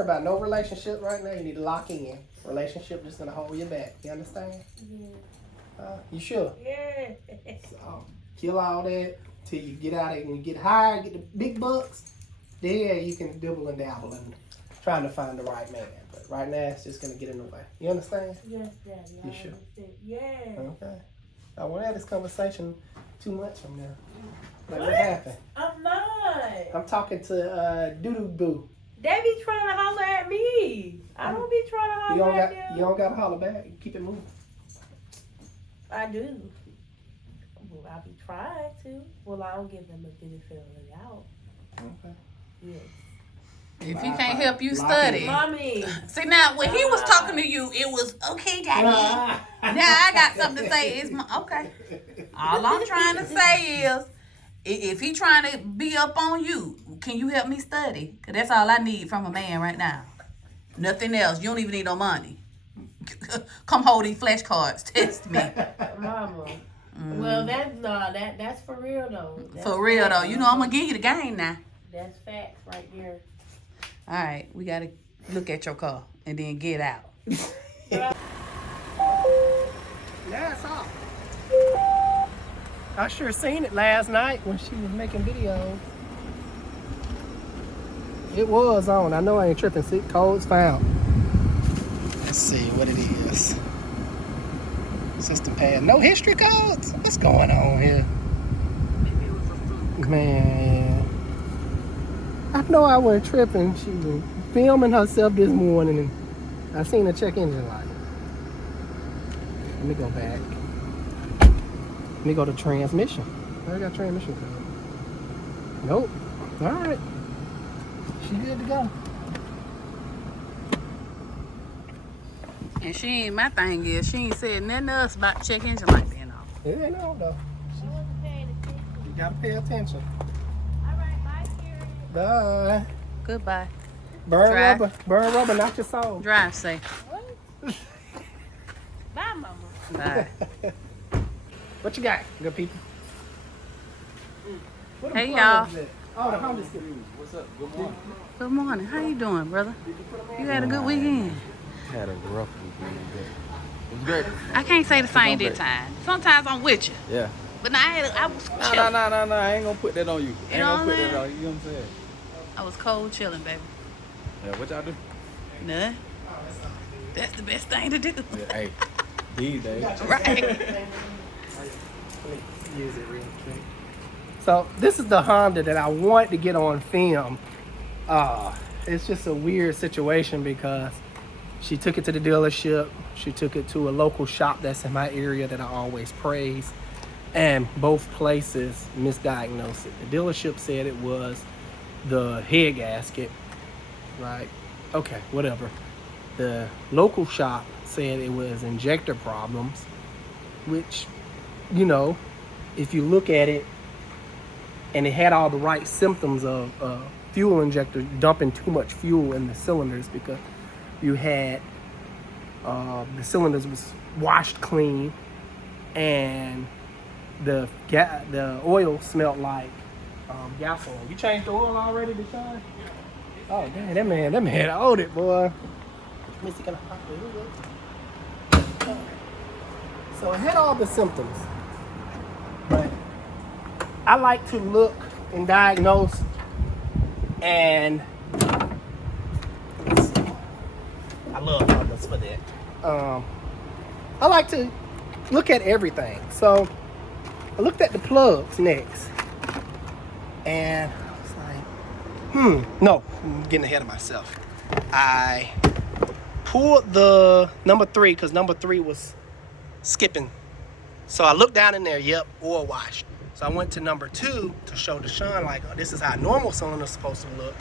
About no relationship right now. You need to lock in. Relationship just gonna hold you back. You understand? Yeah. You sure? Yeah. So kill all that till you get out of it. When you get higher, get the big bucks, then you can dibble and dabble and trying to find the right man. But right now, it's just gonna get in the way. You understand? Yes, Daddy. You I sure? understand. Yeah. Okay. I won't have this conversation too much from now. Like what happened? I'm not. I'm talking to Doodoo Boo. They be trying to holler at me. I don't be trying to holler at them. You don't gotta holler back. Keep it moving. I do. Well, I be trying to. Well, I don't give them a benefit of the doubt. Okay. Yes. If he can't help you study. Mommy. See, now, when he was talking to you, it was, okay, Daddy. Now I got something to say. Okay. All I'm trying to say is, if he trying to be up on you, can you help me study? Because that's all I need from a man right now. Nothing else. You don't even need no money. Come hold these flashcards. Test me. Mama. Well, that's for real, though. For real, though. You know I'm going to give you the game now. That's facts right there. All right. We got to look at your car and then get out. That's all. I sure seen it last night when she was making videos. It was on. I know I ain't tripping. See, codes found. Let's see what it is. System pad. No history codes? What's going on here? Man. I know I wasn't tripping. She was filming herself this morning and I seen her check engine light. Let me go back. Let me go to transmission. I got transmission code. Nope. All right. She good to go. And she ain't, my thing is, she ain't said nothing else about check engine light being off. It ain't on though. I wasn't paying attention. You gotta pay attention. All right, bye, Karen. Bye. Goodbye. Burn Drive. rubber. Burn rubber, not your soul. Drive safe. Bye, Mama. Bye. What you got, good people? Where the Hey, plugs y'all. at? Oh, the Honda's good. What's up? Good morning. Good morning. How you doing, brother? You had a good weekend. Had a rough weekend. It was great. I can't say the same great. this time. Sometimes I'm with you. Yeah. But now I was No, chilling. no. I ain't gonna put that on you. I ain't know gonna what put I'm that saying? on you. You know what I'm saying? I was cold chilling, baby. Yeah, what y'all do? None. That's the best thing to do. Yeah, hey, these days. Right. Use it real quick. So this is the Honda that I want to get on film. It's just a weird situation because she took it to the dealership. She took it to a local shop that's in my area that I always praise. And both places misdiagnosed it. The dealership said it was the head gasket, right? Okay, whatever. The local shop said it was injector problems, which, you know, if you look at it, and it had all the right symptoms of fuel injector dumping too much fuel in the cylinders because you had the cylinders was washed clean and the oil smelled like gasoline. You changed the oil already, Deshaun? Oh damn, that man owed it, boy. Missy, can I pop it? So it had all the symptoms, but I like to look and diagnose and I love Hondas for that. I like to look at everything. So I looked at the plugs next and I was like, no, I'm getting ahead of myself. I pulled the number 3 because number 3 was skipping. So I looked down in there, yep, oil washed. So I went to number 2 to show Deshaun, like, oh, this is how a normal cylinder's supposed to look.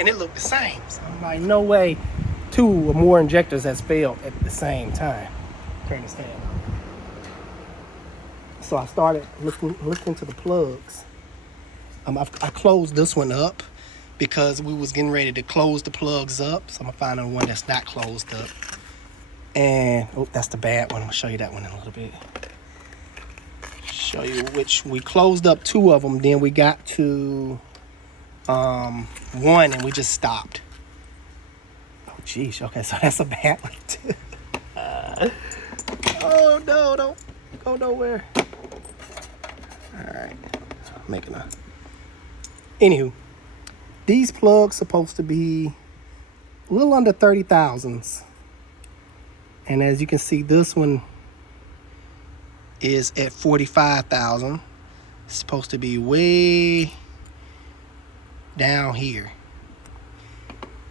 And it looked the same. So I'm like, no way 2 or more injectors has failed at the same time. Turn this fan on. So I started looking into the plugs. I closed this one up because we was getting ready to close the plugs up. So I'm gonna find the one that's not closed up. And, oh, that's the bad one. I'm gonna show you that one in a little bit. Show you which we closed up 2 of them, then we got to 1 and we just stopped. Jeez, okay, so that's a bad one too. Oh no, don't go nowhere. Alright, making a. Anywho, these plugs supposed to be a little under 30,000s. And as you can see, this one is at 45,000. It's supposed to be way down here.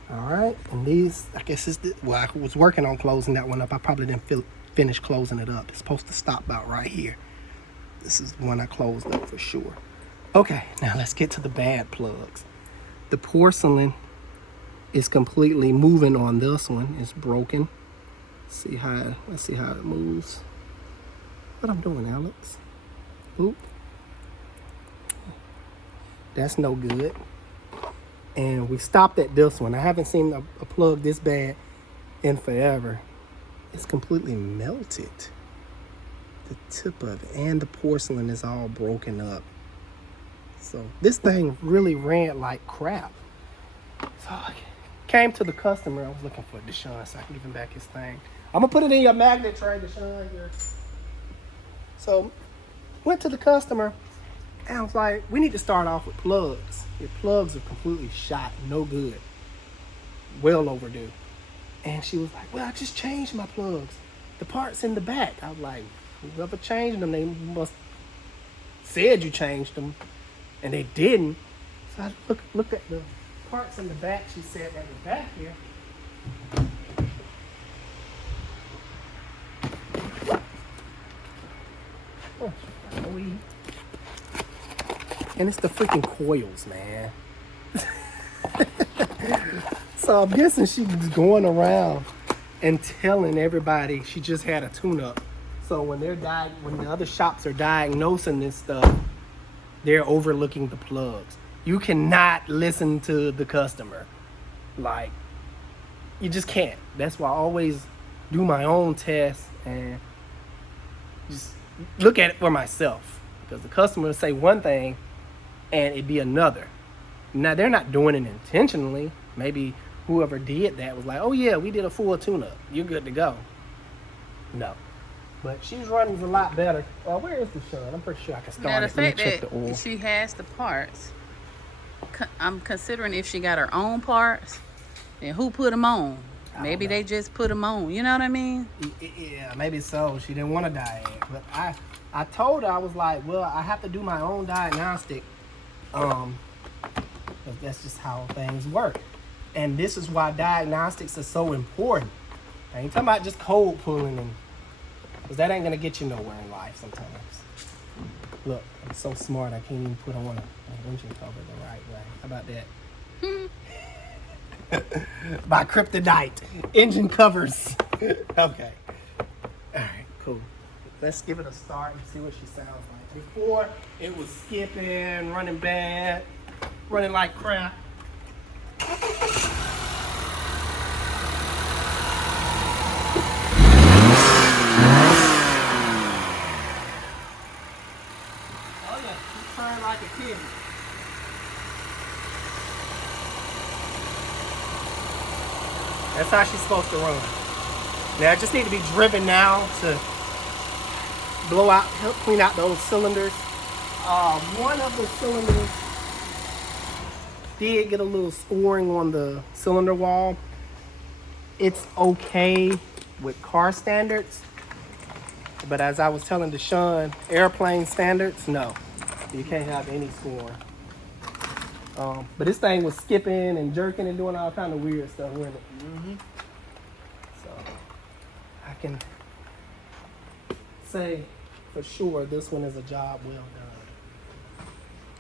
All right, and these, I guess well, I was working on closing that one up. I probably didn't finish closing it up. It's supposed to stop about right here. This is the one I closed up for sure. Okay, now let's get to the bad plugs. The porcelain is completely moving on this one. It's broken. Let's see how it moves. What I'm doing, Alex? Oop. That's no good. And we stopped at this one. I haven't seen a plug this bad in forever. It's completely melted. The tip of it. And the porcelain is all broken up. So this thing really ran like crap. So I came to the customer. I was looking for Deshaun so I can give him back his thing. I'm going to put it in your magnet tray, Deshaun. Here. So went to the customer. And I was like, we need to start off with plugs. Your plugs are completely shot, no good. Well overdue. And she was like, well, I just changed my plugs. The part's in the back. I was like, whoever changed them, they must said you changed them. And they didn't. So I looked at the parts in the back. She said at the back here. Oh, and it's the freaking coils, man. So I'm guessing she was going around and telling everybody she just had a tune-up. So when when the other shops are diagnosing this stuff, they're overlooking the plugs. You cannot listen to the customer. Like, you just can't. That's why I always do my own tests and just look at it for myself. Because the customer will say one thing and it be another. Now, they're not doing it intentionally. Maybe whoever did that was like, oh yeah, we did a full tune-up. You're good to go. No. But she's running a lot better. Where is the Deshaun? I'm pretty sure I can start it. Let me check the oil. She has the parts. I'm considering if she got her own parts, then who put them on? Maybe they just put them on. You know what I mean? Yeah, maybe so. She didn't want to diag. But I told her, I was like, well, I have to do my own diagnostic. Because that's just how things work. And this is why diagnostics are so important. I ain't talking about just cold pulling, because that ain't going to get you nowhere in life sometimes. Look, I'm so smart I can't even put on an engine cover the right way. How about that? By Kryptonite. Engine covers. Okay. Alright, cool. Let's give it a start and see what she sounds like. Before, it was skipping, running bad, running like crap. Oh yeah, she's trying like a kid. That's how she's supposed to run. Now I just need to be driven now to blow out, help clean out those cylinders. One of the cylinders did get a little scoring on the cylinder wall. It's okay with car standards, but as I was telling Deshaun, airplane standards, no, you can't have any scoring. But this thing was skipping and jerking and doing all kind of weird stuff with it. Mm-hmm. So I can say for sure this one is a job well done.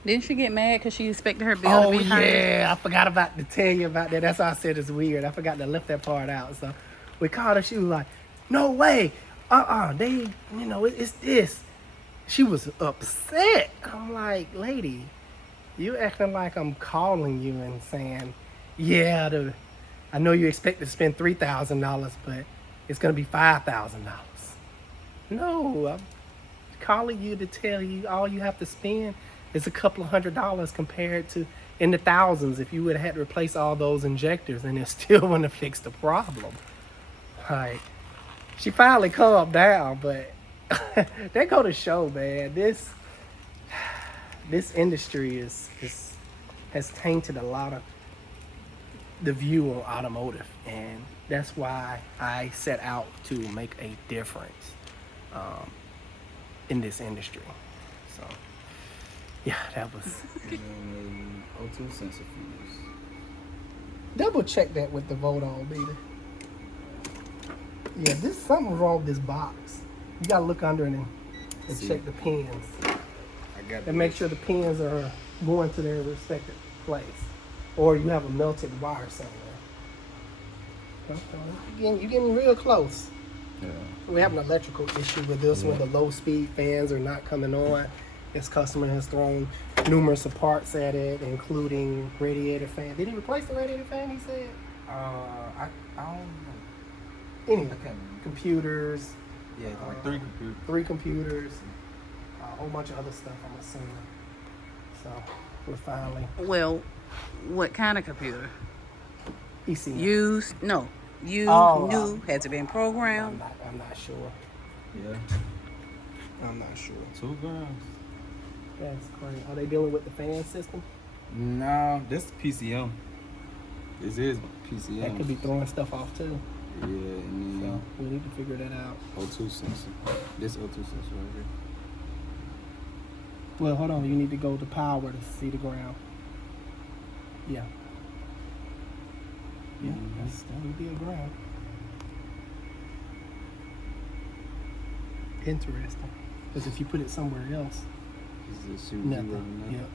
Didn't she get mad because she expected her bill to be high? Oh yeah, I forgot about to tell you about that. That's why I said it's weird. I forgot to lift that part out. So we called her. She was like, "No way, they, it's this." She was upset. I'm like, lady, you acting like I'm calling you and saying, yeah, I know you expect to spend $3,000, but it's gonna be $5,000. No, I'm calling you to tell you all you have to spend is a couple of $100 compared to in the thousands if you would have had to replace all those injectors, and it still wouldn't have fixed the problem. Like, she finally calmed down, but they go to show, man, this industry has tainted a lot of the view of automotive, and that's why I set out to make a difference in this industry. So yeah, that was O2 sensor fuse. double check that with the Vodol meter. Yeah, this something's wrong with this box. You gotta look under it and See. check the pins I got and make sure the pins are going to their respective place, or you have a melted wire somewhere. You're getting real close. Yeah. We have an electrical issue with this one. The low speed fans are not coming on. This customer has thrown numerous of parts at it, including radiator fan. Did he replace the radiator fan, he said? I don't know. Anyway, I can't remember. computers, Yeah, like 3 computers. 3 computers, a whole bunch of other stuff, I'm assuming. So we're finally Well, what kind of computer? ECM. Used? No. Used, Oh, new, has it been programmed? I'm not sure. Yeah. I'm not sure. 2 grams. That's crazy. Are they dealing with the fan system? No, this is PCM. This is PCM. That could be throwing stuff off too. Yeah, and So then we need to figure that out. O2 sensor. This O2 sensor right here. Well, hold on. You need to go to power to see the ground. Yeah. Yeah, that would be a ground. Interesting. Because if you put it somewhere else, This is a shoot nothing. zero now. Yep.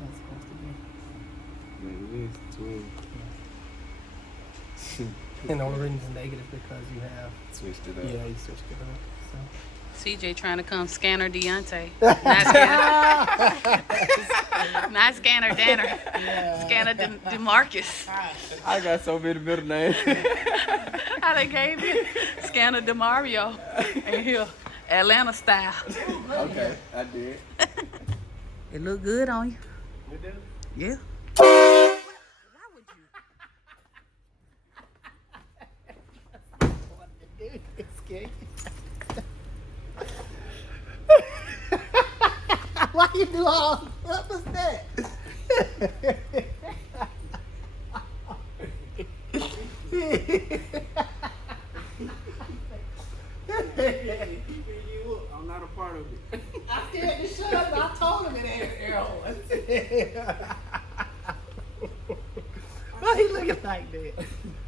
That's supposed to be. Yeah, it is 12. And the only reason it's negative because you have. Switched it up. Yeah, you switched it up. So. CJ trying to come scanner Deontay. Not scanner. Not scanner Danner. Scanner DeMarcus. I got so many middle names. How they gave you? Scanner DeMario. And here, Atlanta style. Okay, I did. It look good on you. You do? Yeah. It's gay. Why you do all? What was that? I'm not a part of it. I scared to shut up. I told him it ain't Arrow. Why he looking like that?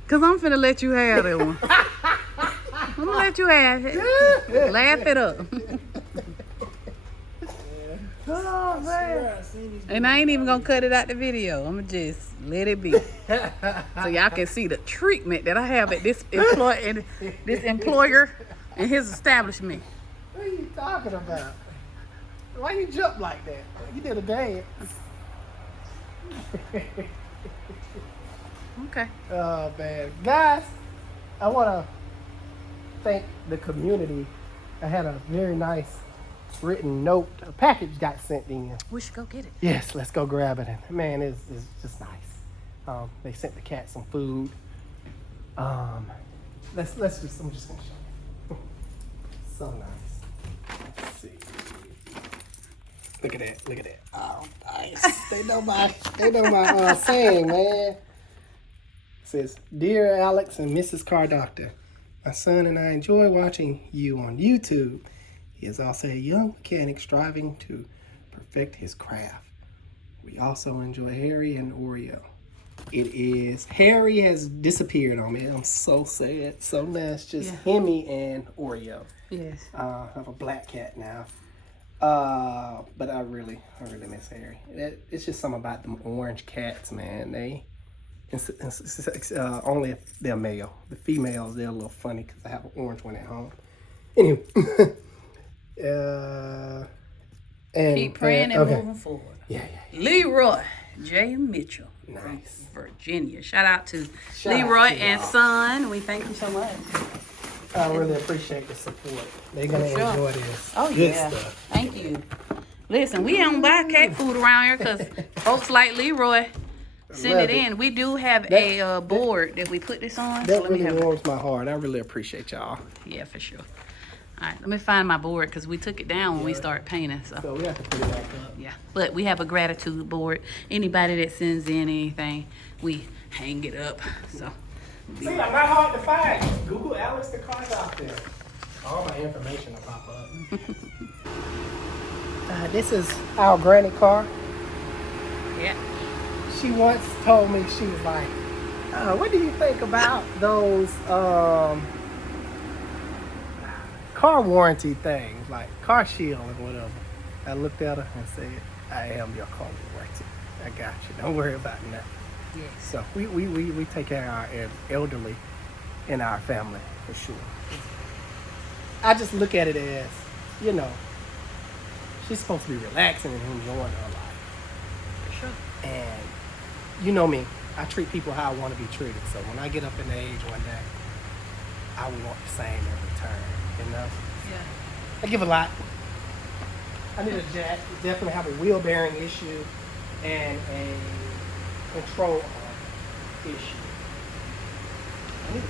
Cause I'm finna let you have that one. I'm gonna let you have it. Laugh it up. Oh man. And I ain't even gonna cut it out the video. I'm gonna just let it be. So y'all can see the treatment that I have at this employer and his establishment. What are you talking about? Why you jump like that? You did a dance. Okay. Oh man, guys, I want to thank the community. I had a very nice written note. A package got sent in. We should go get it. Yes, let's go grab it. And man, it's just nice. They sent the cat some food. Let's just. I'm just gonna show you. So nice. Let's see. Look at that. Look at that. Oh, nice. They know my saying, man. It says, "Dear Alex and Mrs. Car Doctor, my son and I enjoy watching you on YouTube. He is also a young mechanic striving to perfect his craft. We also enjoy Harry and Oreo. It is, Harry has disappeared on me. I'm so sad. So now it's just Hemi and Oreo. Yes. I have a black cat now. But I really miss Harry. It's just something about them orange cats, man. Only if they're male. The females, they're a little funny because I have an orange one at home. Anyway. Keep praying and moving forward. Yeah. Leroy J. Mitchell Nice. from Virginia. Shout out to Shout out Leroy to and y'all. son. We thank you so much. I really appreciate the support. They're gonna For sure. enjoy this. Oh Good yeah. stuff. Thank you. Listen, we don't buy cat food around here because folks like Leroy send Love it in. We do have a board that we put this on. So That let me really have warms my heart. I really appreciate y'all. Yeah, for sure. All right, let me find my board because we took it down when we started painting. So So we have to put it back up. yeah, but we have a gratitude board. Anybody that sends in anything, we hang it up. So See, I'm not hard to find. Google Alex the car doctor. All my information will pop up. This is our granny car. yeah, She once told me, she was like, what do you think about those car warranty things, like car shield and whatever? I looked at her and said, I am your car warranty. I got you. Don't worry about that. yes. So we take care of our elderly in our family for sure. I just look at it as, you know, she's supposed to be relaxing and enjoying her life. For sure. And you know me, I treat people how I want to be treated. So when I get up in age one day, I will want the same in return. You know, Yeah. I give a lot. I need a jack. Definitely have a wheel bearing issue and a control arm issue.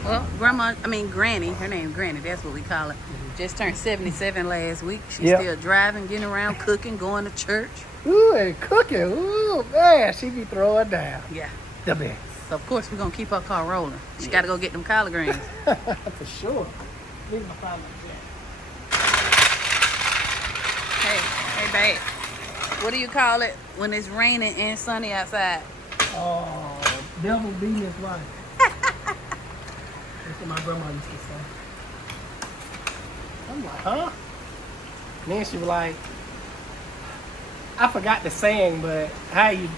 Well, Granny, her name Granny, that's what we call her. Just turned 77 last week. She's Yep. still driving, getting around, cooking, going to church. Ooh, and cooking. Ooh, man, she be throwing down. Yeah. The best. So of course we're gonna keep her car rolling. She gotta go get them collard greens. For sure. Leave my phone like that. Hey, babe. What do you call it when it's raining and sunny outside? Oh, devil beating his wife. That's what my grandma used to say. I'm like, huh? And then she was like, I forgot the saying, but how you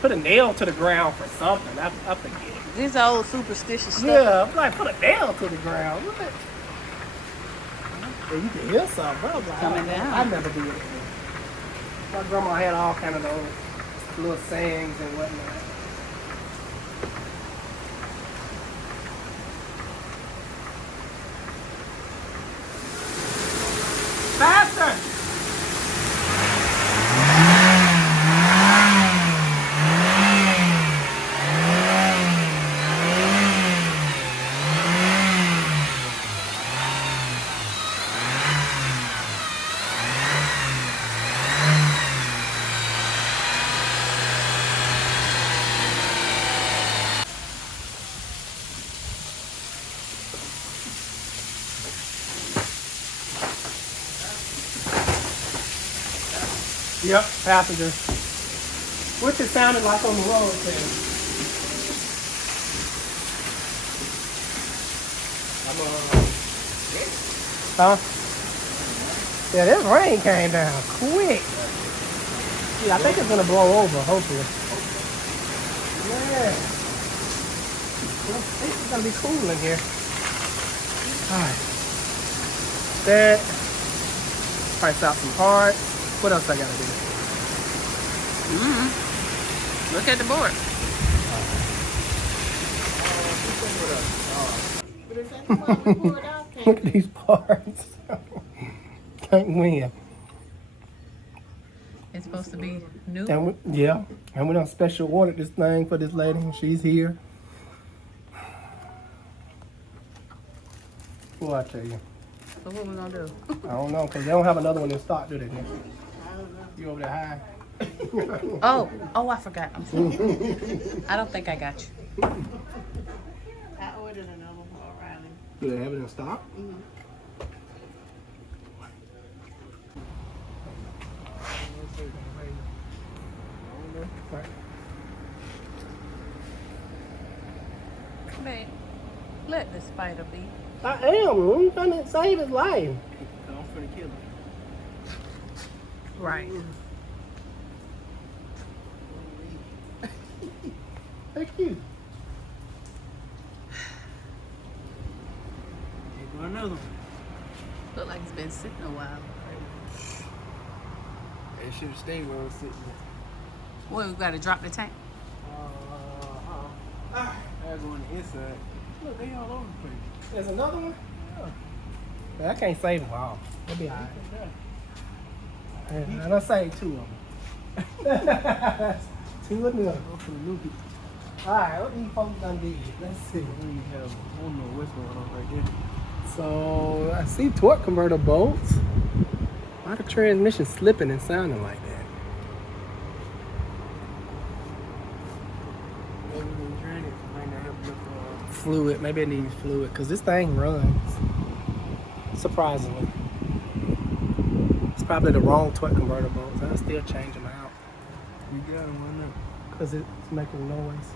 put a nail to the ground for something. I forget. This old superstitious stuff. Yeah, I'm like, put a nail to the ground. What? Yeah, you can hear something. Bro. Like, Coming down. I never did it. My grandma had all kind of those little sayings and whatnot. Faster! Yep, passenger. Which it sounded like on the road there. Huh? Yeah, this rain came down quick. Yeah, I think it's gonna blow over, hopefully. Yeah. Well, I think it's gonna be cool in here. Alright. That. Price out some parts. What else I gotta do? Look at the board. Look at these parts. Can't win. It's supposed to be new. And and we done special ordered this thing for this lady. She's here. What I tell you? So what we gonna do? I don't know, because they don't have another one in stock, do they? Nick? You over there high? Oh, I forgot. I'm sorry. I don't think I got you. I ordered another one for O'Reilly. Do they have it in stock? Right. Babe, let the spider be. I am. I'm trying to save his life. I'm finna kill him. Right. That's cute. Another one. Look like it's been sitting a while. It should have stayed where it was sitting. Well, we gotta drop the tank. That's on the inside. Look, they all over the place. There's another one? Yeah. I can't save them all. They'll be alright. Yeah, and I say 2 of them. 2 of them. Alright, what these folks done did? Let's see. I don't know what's going on right there. So I see torque converter bolts. Why the transmission slipping and sounding like that? Maybe the drainage might not have enough. Fluid. Maybe it needs fluid because this thing runs. Surprisingly. It's probably the wrong torque converter bolts. I'll still change them out You got them, why not? because it's making noise.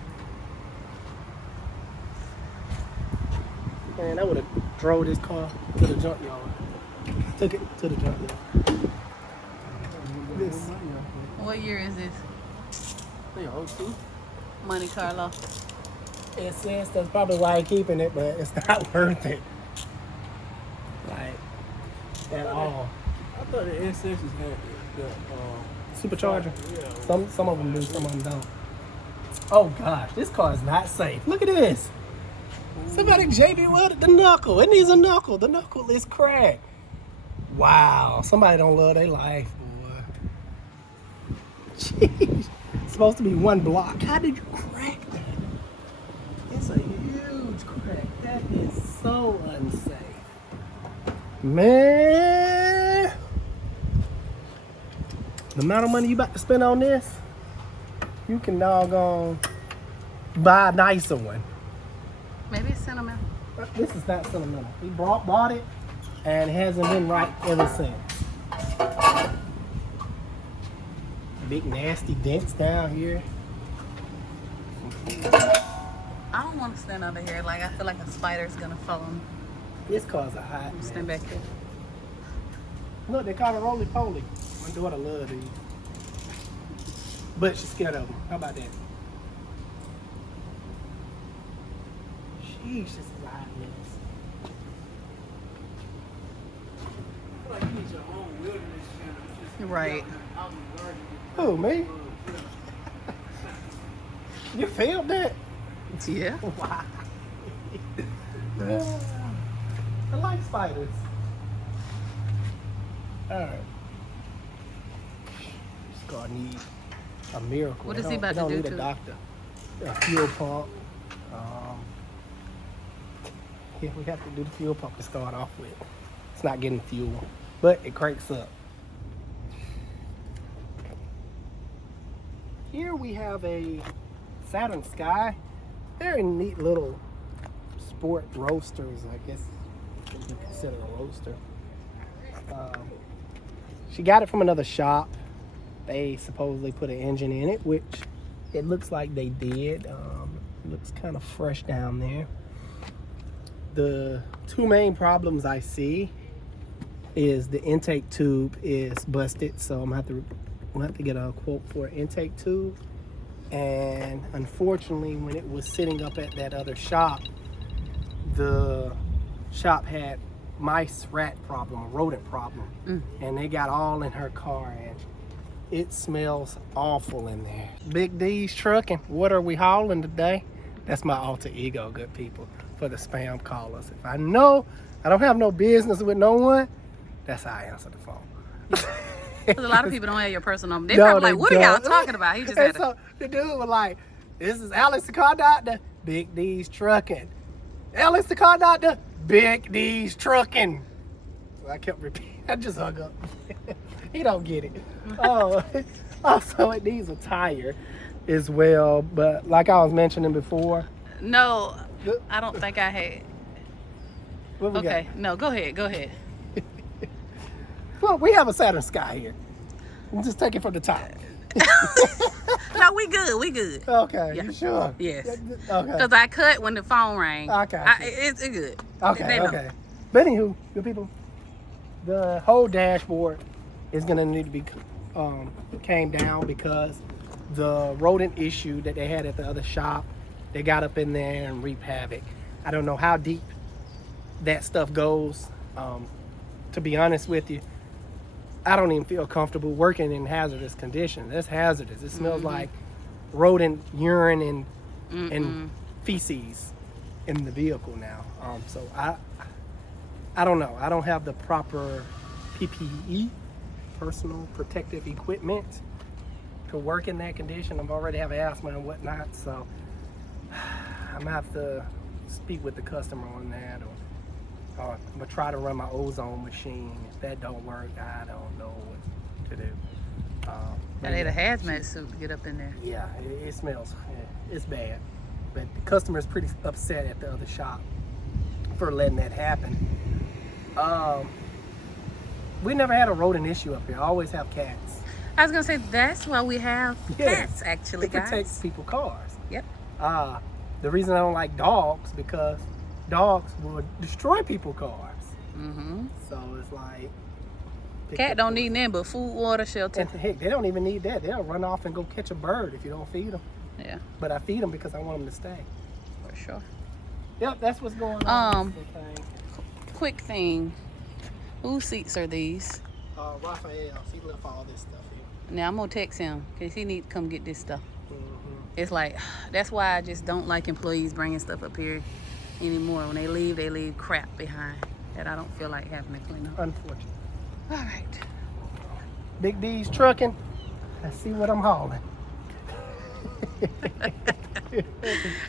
Man, I would have drove this car to the junkyard. Took it to the junkyard. This. What year is this? They old too. Monte Carlo. It says that's probably why I'm keeping it, but it's not worth it. Like, at all. I thought the SS's had the Supercharger. Yeah. Some of them do, some of them don't. Oh gosh, this car is not safe. Look at this. Somebody JB welded the knuckle. It needs a knuckle. The knuckle is cracked. Wow, somebody don't love their life, boy. Jeez. It's supposed to be 1 block. How did you crack that? It's a huge crack. That is so unsafe. Man. The amount of money you about to spend on this, you can doggone buy a nicer one. Maybe it's sentimental. This is not sentimental. He bought it and it hasn't been right ever since. Big nasty dents down here. I don't want to stand over here. Like, I feel like a spider's gonna fall on me. This car's a hot. Stand back here. Look, they call it roly poly. My daughter loves these. But she's scared of them. How about that? Sheesh, this is a hot mess. Like he's your own wilderness channel. Right. Who, me? You filmed that? Yeah. Why? I like spiders. Alright. This car needs a miracle. What It is he don't- about it to don't do need to a it? doctor. A fuel pump. Yeah, we have to do the fuel pump to start off with. It's not getting fuel, but it cranks up. Here we have a Saturn Sky. Very neat little sport roasters, I guess would be considered a roaster. She got it from another shop. They supposedly put an engine in it, which it looks like they did. It looks kind of fresh down there. The 2 main problems I see is the intake tube is busted, so I'm gonna have to get a quote for an intake tube. And unfortunately, when it was sitting up at that other shop, the shop had mice rat problem, a rodent problem, and they got all in her car, and it smells awful in there. Big D's Trucking. What are we hauling today? That's my alter ego, good people, for the spam callers. If I know I don't have no business with no one, that's how I answer the phone. Because a lot of people don't have your personal number. They No, probably they like, what are y'all don't. talking about? He just And had so the dude was like, this is Alex the car doctor, Big D's Trucking. Alex the car doctor, Big D's Trucking. So I kept repeating. I just hung up. He don't get it. Oh, also it needs a tire as well. But like I was mentioning before, No, I don't think I had. what we Okay, no, go ahead. got? Well, we have a Saturn Sky here. We'll just take it from the top. No, we good. Okay, Yeah. you sure? Yes. Okay. Because I cut when the phone rang. I got you. It's good. Okay, They know. okay. But anywho, good people, the whole dashboard is gonna need to be came down because the rodent issue that they had at the other shop, they got up in there and reaped havoc. I don't know how deep that stuff goes. To be honest with you, I don't even feel comfortable working in hazardous conditions. That's hazardous. It smells like rodent urine and feces in the vehicle now. So I don't know. I don't have the proper PPE personal protective equipment to work in that condition. I've already have asthma and whatnot, so I'm gonna have to speak with the customer on that, or I'm gonna try to run my ozone machine. If that don't work, I don't know what to do. I need a hazmat suit to get up in there. Yeah, it smells. It's bad. But the customer is pretty upset at the other shop for letting that happen. We never had a rodent issue up here. I always have cats. I was gonna say that's why we have Yeah, pets, actually, It protects guys. people's cars. Yep. The reason I don't like dogs because dogs will destroy people's cars. Mm-hmm. So it's like Cat don't need nothing but food, water, shelter. And heck, they don't even need that. They'll run off and go catch a bird if you don't feed them. Yeah, But I feed them because I want them to stay. for sure. Yep, that's what's going on. Quick thing. Whose seats are these? Raphael, he left all this stuff here. Now I'm gonna text him because he need to come get this stuff. Mhm. It's like, that's why I just don't like employees bringing stuff up here anymore. When they leave crap behind that I don't feel like having to clean up. Unfortunate. All right. Big D's trucking. Let's see what I'm hauling.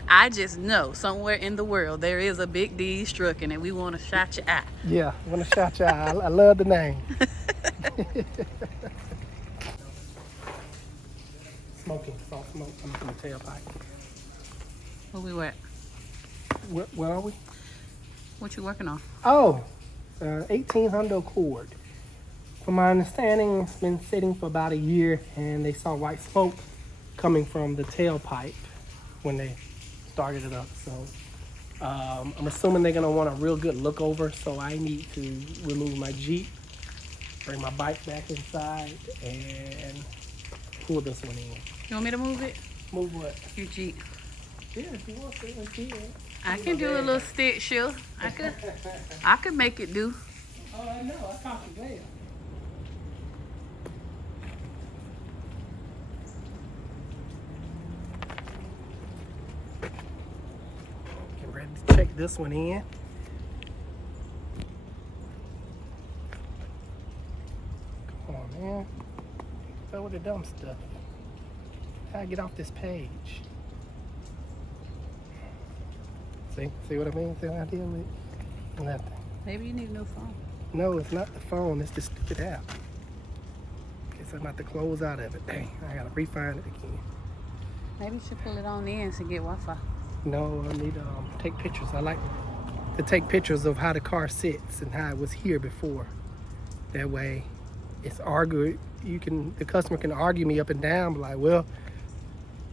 I just know somewhere in the world there is a Big D's trucking and we want to shot your eye. Yeah, I want to shout you out. I love the name. Smoking, salt smoke coming from the tailpipe. Where we at? Where are we? What you working on? Oh, 18 Honda Accord. From my understanding, it's been sitting for about a year, and they saw white smoke coming from the tailpipe when they started it up. So I'm assuming they're gonna want a real good look over. So I need to remove my Jeep, bring my bike back inside, and pull this one in. You want me to move it? Move what? Your Jeep. Yeah, if you want to, let's see it. I can do a little stick shift. I could make it do. Oh, I know. I caught you there. Get ready to check this one in. Come on, man. Go with the dumb stuff. How I get off this page? See what I mean? See what I deal with? Nothing. Maybe you need a new phone. No, it's not the phone. It's the stupid app. Guess I'm about to close out of it. Dang, I gotta refine it again. Maybe you should pull it on in to get Wi-Fi. No, I need to take pictures. I like to take pictures of how the car sits and how it was here before. That way, it's argued. The customer can argue me up and down, but like, well,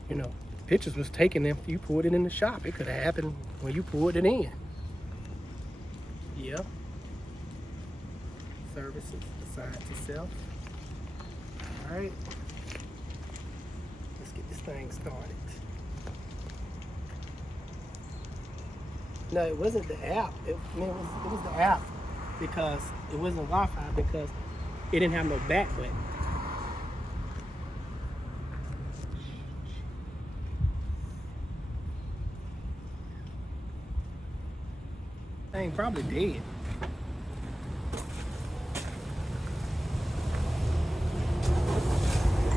you know, pictures was taken after you pulled it in the shop. It could have happened when you pulled it in. Yep. Services, assign to self. All right. Let's get this thing started. No, it wasn't the app. It was the app because it wasn't Wi-Fi because it didn't have no back button. Thing probably dead.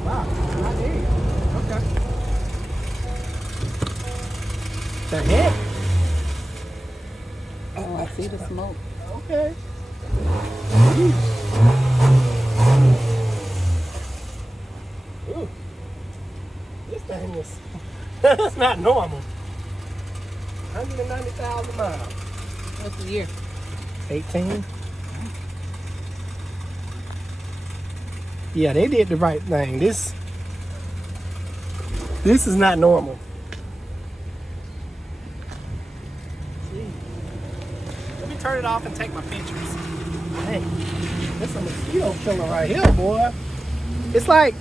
Wow, not dead. Okay. The heck? Oh, I see the smoke. Okay. Ooh. This thing is that's not normal. 190,000 miles. What's the year? 18. Yeah, they did the right thing. This is not normal. Let me turn it off and take my pictures. Hey, this is a mosquito killer right here, boy. It's like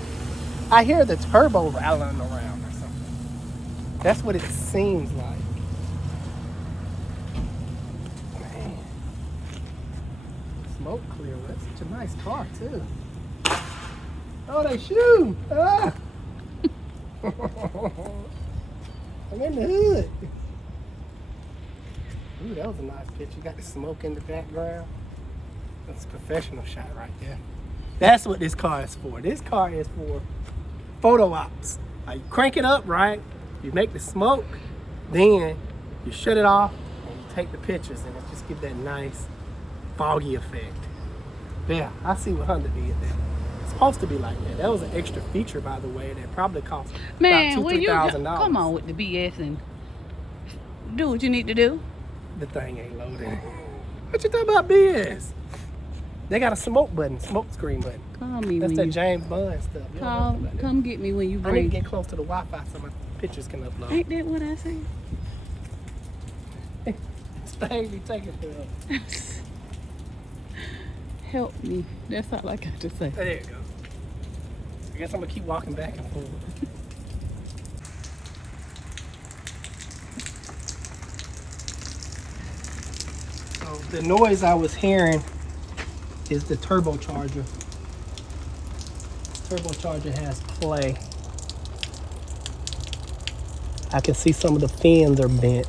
I hear the turbo rattling around or something. That's what it seems like. Man. Smoke clear. That's such a nice car, too. Oh, they shoot! Ah! I'm in the hood. Ooh, that was a nice picture. You got the smoke in the background. That's a professional shot right there. That's what this car is for. This car is for photo ops. Like, you crank it up, right? You make the smoke, then you shut it off, and you take the pictures, and it just gives that nice foggy effect. Yeah, I see what Honda did there. It's supposed to be like that. That was an extra feature, by the way, that probably cost Man, about will you $2,000-$3,000. come on with the BS and do what you need to do? The thing ain't loading. What you talking about, BS? They got a smoke button, smoke screen button. Call me That's when that you James Bond stuff. You don't know call. about that. Come get me when you I need to bring. get close to the Wi-Fi so my pictures can upload. Ain't that what I said? This thing be taking forever. Help me. That's all I got to say. There you go. I guess I'm gonna keep walking back and forth. So the noise I was hearing is the turbocharger. Turbocharger has play. I can see some of the fins are bent.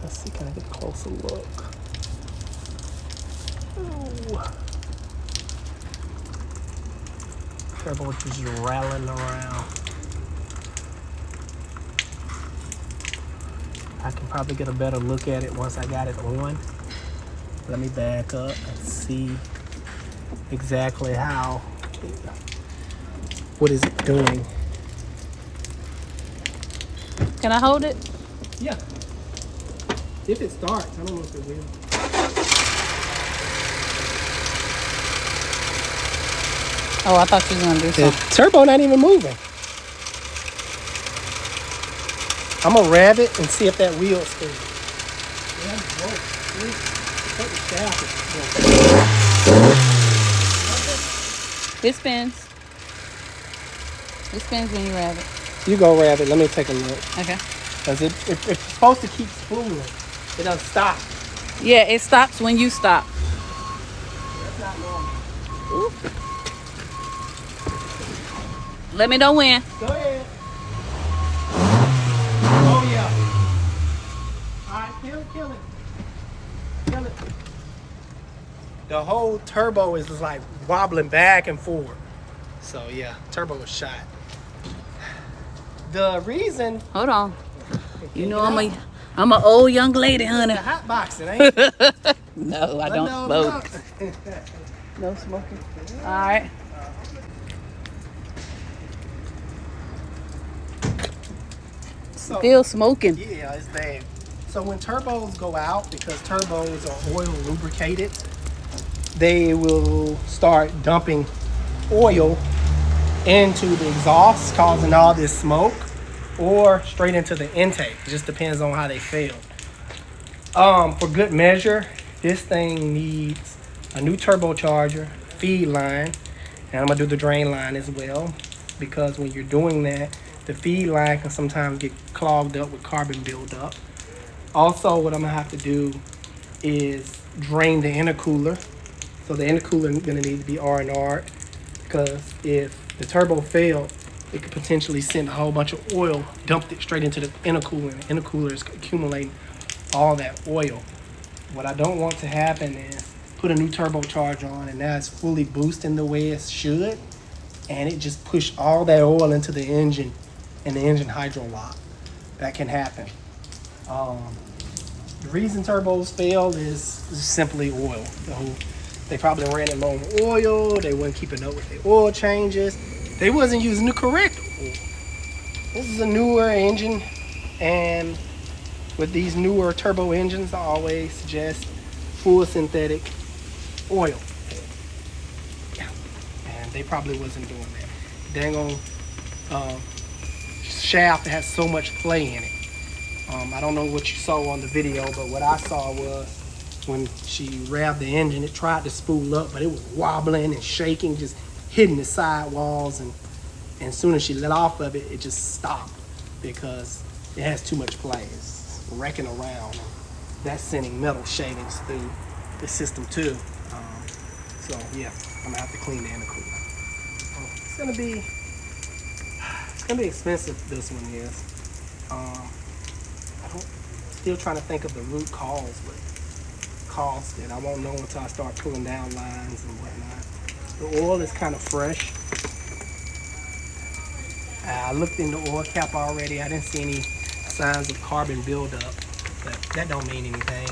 Let's see, can I get a closer look? Ooh. Turbo just rattling around. I can probably get a better look at it once I got it on. Let me back up and see exactly what is it doing. Can I hold it? Yeah. If it starts, I don't know if it will. Oh, I thought you was gonna do The something. turbo not even moving. I'm gonna rev it and see if that wheel spins. Yeah, it's broke. The shaft is It spins. It spins when you rev it. broke. You go rev it. Let me take a look. Okay. Because it's supposed to keep spooling. It doesn't stop. Yeah, it stops when you stop. That's not normal. Let me know when. Go ahead. Oh, yeah. All right, kill it. Kill it. The whole turbo is just like wobbling back and forward. So, yeah, turbo was shot. The reason... Hold on. You know I'm an old young lady, honey. The hot boxing, ain't it? No, I don't smoke. No smoking. All right. So, Still smoking. yeah, it's bad. So when turbos go out, because turbos are oil lubricated, they will start dumping oil into the exhaust, causing all this smoke, or straight into the intake. It just depends on how they fail. For good measure, this thing needs a new turbocharger, feed line, and I'm gonna do the drain line as well, because when you're doing that, the feed line can sometimes get clogged up with carbon buildup. Also, what I'm gonna have to do is drain the intercooler. So the intercooler is gonna need to be R&R, because if the turbo failed, it could potentially send a whole bunch of oil, dumped it straight into the intercooler, and the intercooler is accumulating all that oil. What I don't want to happen is put a new turbocharger on, and now it's fully boosting the way it should, and it just push all that oil into the engine, and the engine hydro lock. That can happen. The reason turbos fail is simply oil. They probably ran it low on oil. They weren't keeping up with the oil changes. They wasn't using the correct oil. This is a newer engine, and with these newer turbo engines, I always suggest full synthetic oil. Yeah, and they probably wasn't doing that. Dang on shaft has so much play in it. I don't know what you saw on the video, but what I saw was when she revved the engine, it tried to spool up, but it was wobbling and shaking, just hitting the sidewalls, and as soon as she let off of it, it just stopped because it has too much play. It's wrecking around, and that's sending metal shavings through the system too. So yeah, I'm gonna have to clean the intercooler. It's gonna be expensive. This one is. I'm still trying to think of the root cause, but cost, and I won't know until I start pulling down lines and whatnot. The oil is kind of fresh. I looked in the oil cap already. I didn't see any signs of carbon buildup, but that don't mean anything.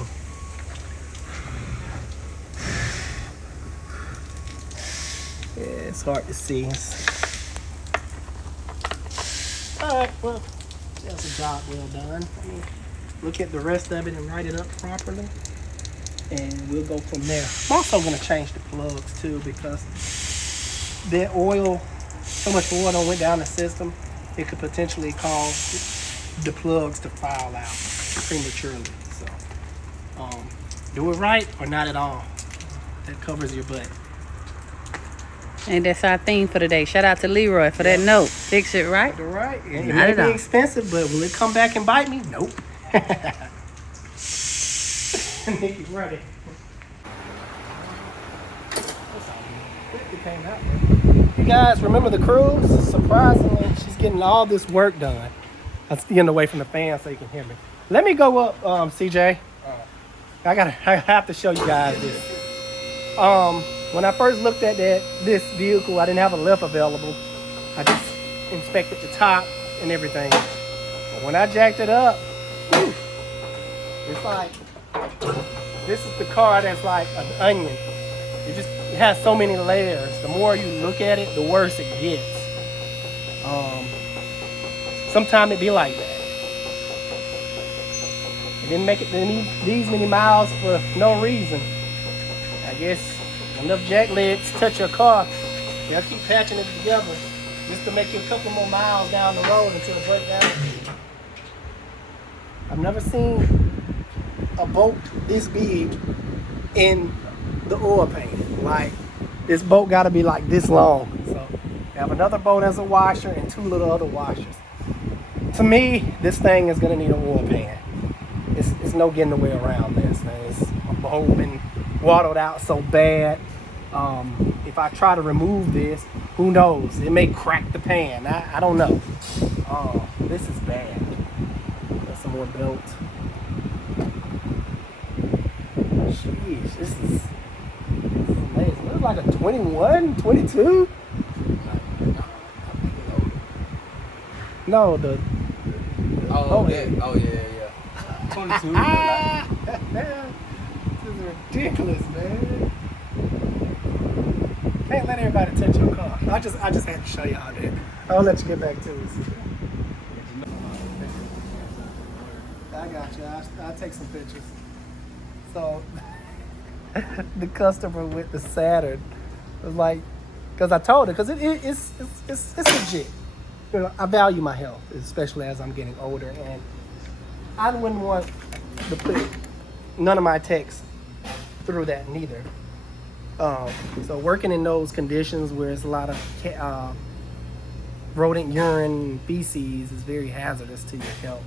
Yeah, it's hard to see. All right, well, that's a job well done. Let me look at the rest of it and write it up properly, and we'll go from there. I'm also gonna change the plugs too, because the oil, so much oil don't went down the system, it could potentially cause the plugs to foul out prematurely. So, do it right or not at all. That covers your butt. And that's our theme for today. Shout out to Leroy for that note. Fix it right. All right. It Not may at be all. expensive, but will it come back and bite me? Nope. Nikki, ready. It came out. You guys remember the cruise? Surprisingly, she's getting all this work done. I'm getting away from the fan so you can hear me. Let me go up, CJ. I have to show you guys this. When I first looked at this vehicle, I didn't have a lift available. I just inspected the top and everything. But when I jacked it up, whew, it's like, this is the car that's like an onion. It has so many layers. The more you look at it, the worse it gets. Sometimes it be like that. It didn't make it these many miles for no reason. I guess enough jack legs touch your car, they'll keep patching it together just to make you a couple more miles down the road until it breaks down. I've never seen a bolt this big in the oil pan. Like, this bolt got to be like this long. So I have another bolt as a washer and 2 little other washers. To me, this thing is gonna need an oil pan. It's no getting away around this thing. It's been waddled out so bad. If I try to remove this, who knows? It may crack the pan. I don't know. This is bad. Got some more belts. Sheesh, this is amazing. It looks like a 21, 22. No, the yeah. 22. This is ridiculous, man. Can't let everybody touch your car. I just had to show y'all that. I'll let you get back to it. I got you. I'll take some pictures. So the customer with the Saturn was like, because I told her, because it's legit. You know, I value my health, especially as I'm getting older, and I wouldn't want to put none of my techs through that neither. So working in those conditions where it's a lot of rodent urine, feces is very hazardous to your health.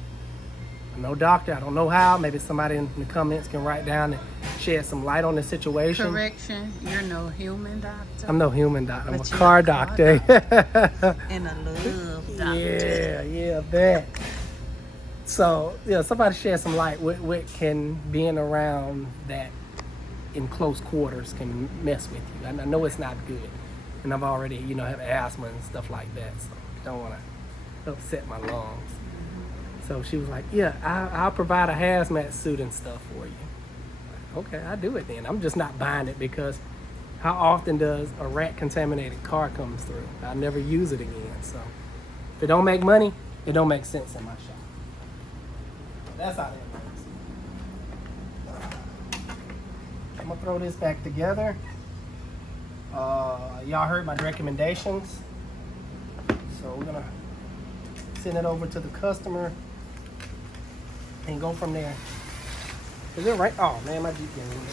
I'm no doctor. I don't know how. Maybe somebody in the comments can write down and shed some light on the situation. Correction, you're no human doctor. I'm no human doctor. I'm But a you're car a car doctor. And a love doctor. Yeah, that. So, yeah, somebody shed some light. What can being around that in close quarters can mess with you. I know it's not good. And I've already, have asthma and stuff like that. So, don't want to upset my lungs. So she was like, yeah, I'll provide a hazmat suit and stuff for you. Okay, I'll do it then. I'm just not buying it because how often does a rat contaminated car comes through? I never use it again. So if it don't make money, it don't make sense in my shop. That's how that works. I'm gonna throw this back together. Y'all heard my recommendations. So we're gonna send it over to the customer and go from there. Is it right? Oh man, my Jeep getting wet.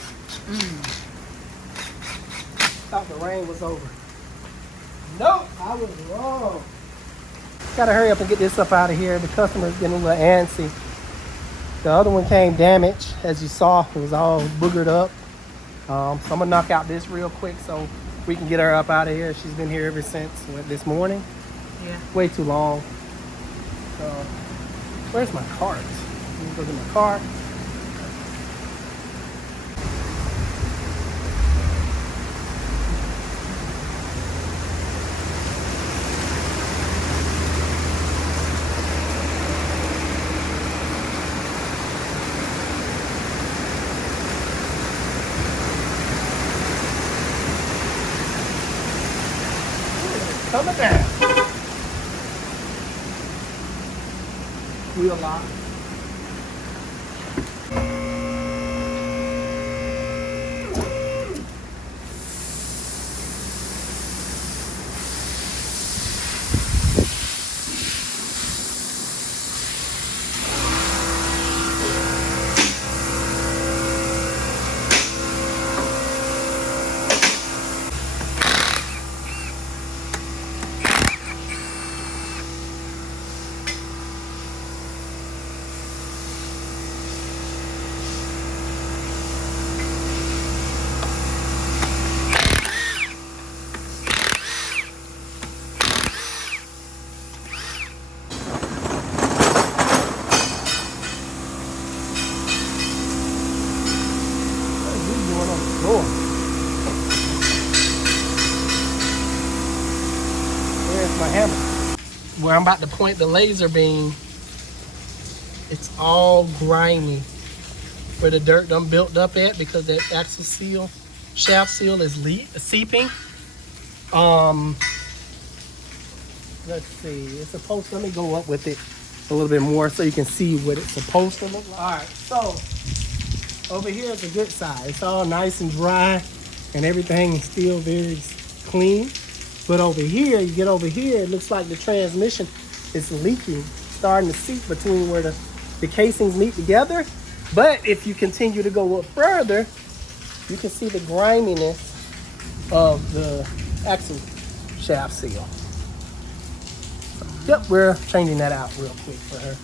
Thought the rain was over. Nope, I was wrong. Gotta hurry up and get this up out of here. The customer's getting a little antsy. The other one came damaged, as you saw. It was all boogered up. So I'm gonna knock out this real quick so we can get her up out of here. She's been here ever since this morning. Yeah. Way too long. So, where's my cart? Let me go get my cart. coming down. Wheel lock. There's my hammer. Where I'm about to point the laser beam, it's all grimy. Where the dirt done built up at because that axle seal, shaft seal is seeping. Let's see, it's supposed to, let me go up with it a little bit more so you can see what it's supposed to look like. All right, so over here is a good side. It's all nice and dry and everything is still very clean. But over here, you get over here, it looks like the transmission is leaking, starting to seep between where the casings meet together. But if you continue to go up further, you can see the griminess of the axle shaft seal. Yep, we're changing that out real quick for her.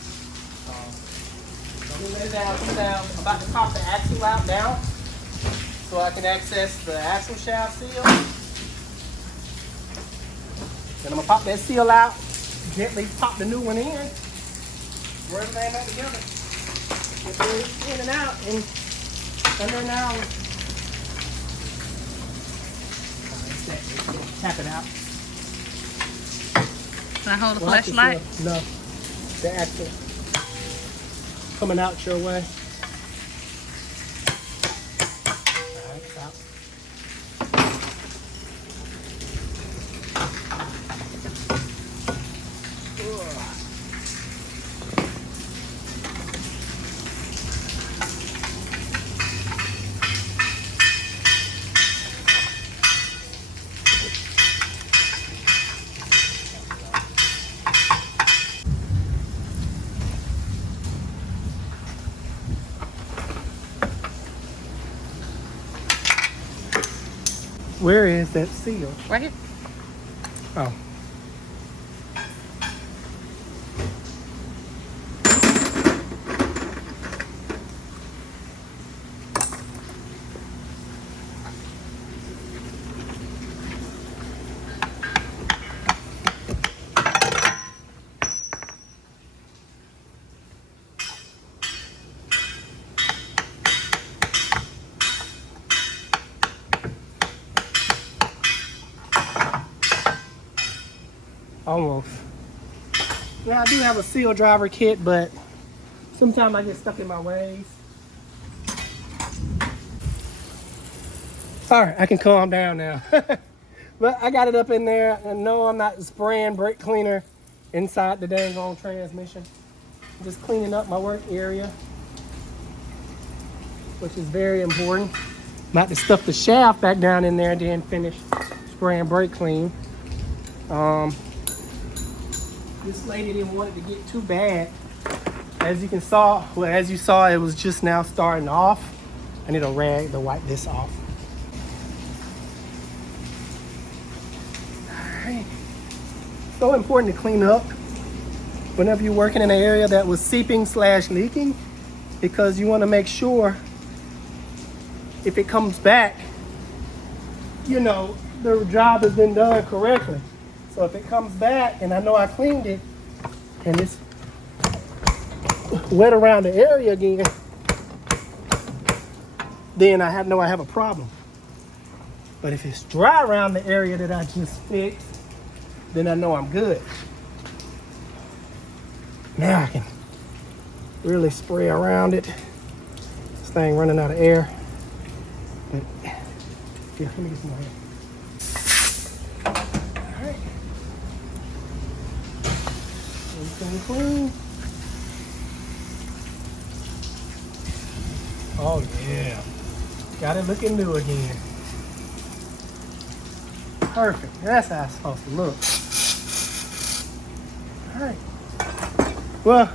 Let it down, come down. I'm about to pop the axle out now so I can access the axle shaft seal. Then I'm gonna pop that seal out, gently pop the new one in, throw everything back together. Get it in and out in under an hour. Tap it out. Can I hold the Watch flashlight? yourself. No, the axle coming out your way. All right, stop. Where is that seal? Right here. Oh. Almost. Now I do have a seal driver kit, but sometimes I get stuck in my ways. All right, I can calm down now. But I got it up in there, and no, I'm not spraying brake cleaner inside the dang on transmission. I'm just cleaning up my work area, which is very important. I'm about to stuff the shaft back down in there and then finish spraying brake clean. This lady didn't want it to get too bad. As you saw, it was just now starting off. I need a rag to wipe this off. Alright. So important to clean up whenever you're working in an area that was seeping / leaking, because you want to make sure if it comes back, you know, the job has been done correctly. So if it comes back and I know I cleaned it and it's wet around the area again, then I know I have a problem. But if it's dry around the area that I just fixed, then I know I'm good. Now I can really spray around it. This thing running out of air. But, here, let me get some more here. All right. Clean. Oh yeah. Got it looking new again. Perfect. That's how it's supposed to look. Alright. Well,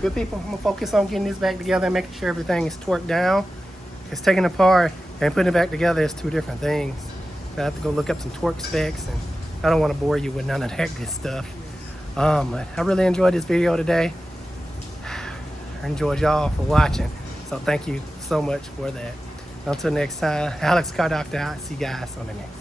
good people, I'm gonna focus on getting this back together and making sure everything is torqued down. Because taking it apart and putting it back together is two different things. I have to go look up some torque specs, and I don't want to bore you with none of that good stuff. But I really enjoyed this video today. I enjoyed y'all for watching. So thank you so much for that. Until next time, Alex Car Doctor out. See you guys on the next.